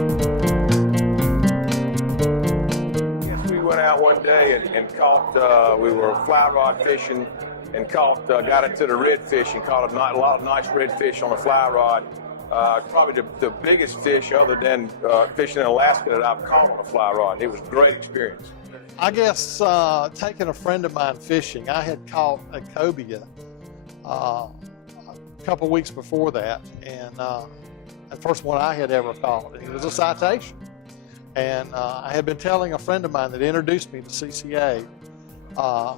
Yes, we went out one day and caught, we were fly rod fishing and caught, got into the redfish and caught a lot of nice redfish on a fly rod. Probably the biggest fish other than fishing in Alaska that I've caught on a fly rod. It was a great experience. I guess taking a friend of mine fishing, I had caught a cobia a couple weeks before that, and the first one I had ever caught. It was a citation. And I had been telling a friend of mine that introduced me to CCA.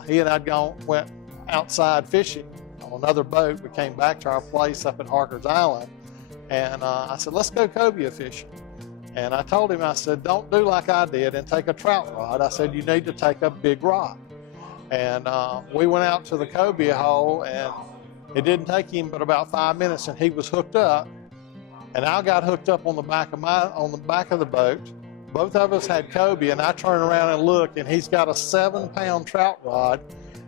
He and I went outside fishing on another boat. We came back to our place up at Harker's Island, and I said, let's go cobia fishing. And I told him, I said, don't do like I did and take a trout rod. I said, you need to take a big rod. And we went out to the cobia hole, and it didn't take him but about 5 minutes, and he was hooked up. And I got hooked up on the back of the boat. Both of us had cobia, and I turn around and look, and he's got a 7-pound trout rod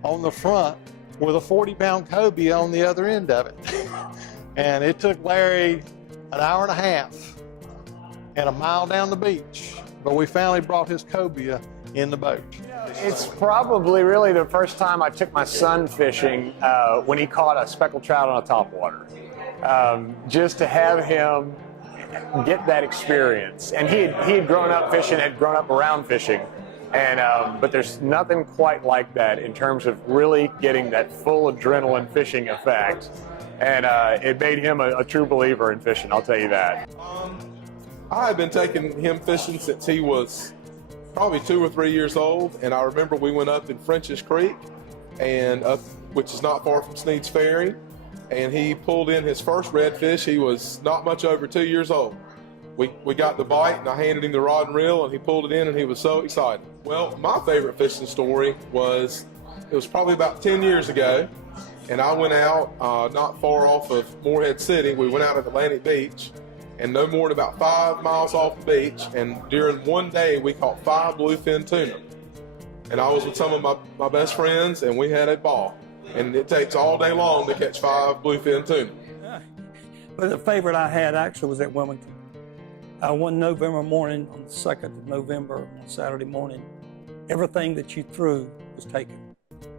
on the front with a 40-pound cobia on the other end of it. And it took Larry an hour and a half and a mile down the beach, but we finally brought his cobia in the boat. It's probably really the first time I took my son fishing when he caught a speckled trout on a topwater. Just to have him get that experience. And he had grown up fishing, had grown up around fishing, and but there's nothing quite like that in terms of really getting that full adrenaline fishing effect. And it made him a true believer in fishing, I'll tell you that. I had been taking him fishing since he was probably 2 or 3 years old, and I remember we went up in French's Creek, and which is not far from Sneed's Ferry, and he pulled in his first redfish. He was not much over 2 years old. We got the bite, and I handed him the rod and reel, and he pulled it in, and he was so excited. Well, my favorite fishing story was, it was probably about 10 years ago, and I went out not far off of Morehead City. We went out at Atlantic Beach, and no more than about 5 miles off the beach, and during one day we caught 5 bluefin tuna. And I was with some of my best friends, and we had a ball. And it takes all day long to catch 5 bluefin tuna. But the favorite I had actually was at Wilmington. One November morning, on the 2nd of November, on Saturday morning, everything that you threw was taken.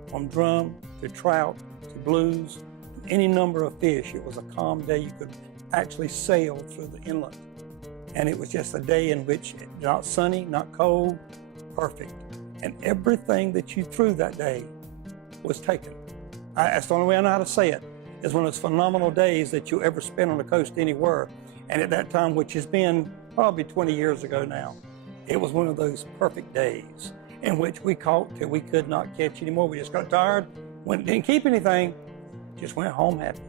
From drum to trout to blues, any number of fish. It was a calm day. You could actually sail through the inlet. And it was just a day in which, not sunny, not cold, perfect. And everything that you threw that day was taken. That's the only way I know how to say it, is one of those phenomenal days that you ever spend on the coast anywhere. And at that time, which has been probably 20 years ago now, it was one of those perfect days in which we caught till we could not catch anymore. We just got tired, didn't keep anything, just went home happy.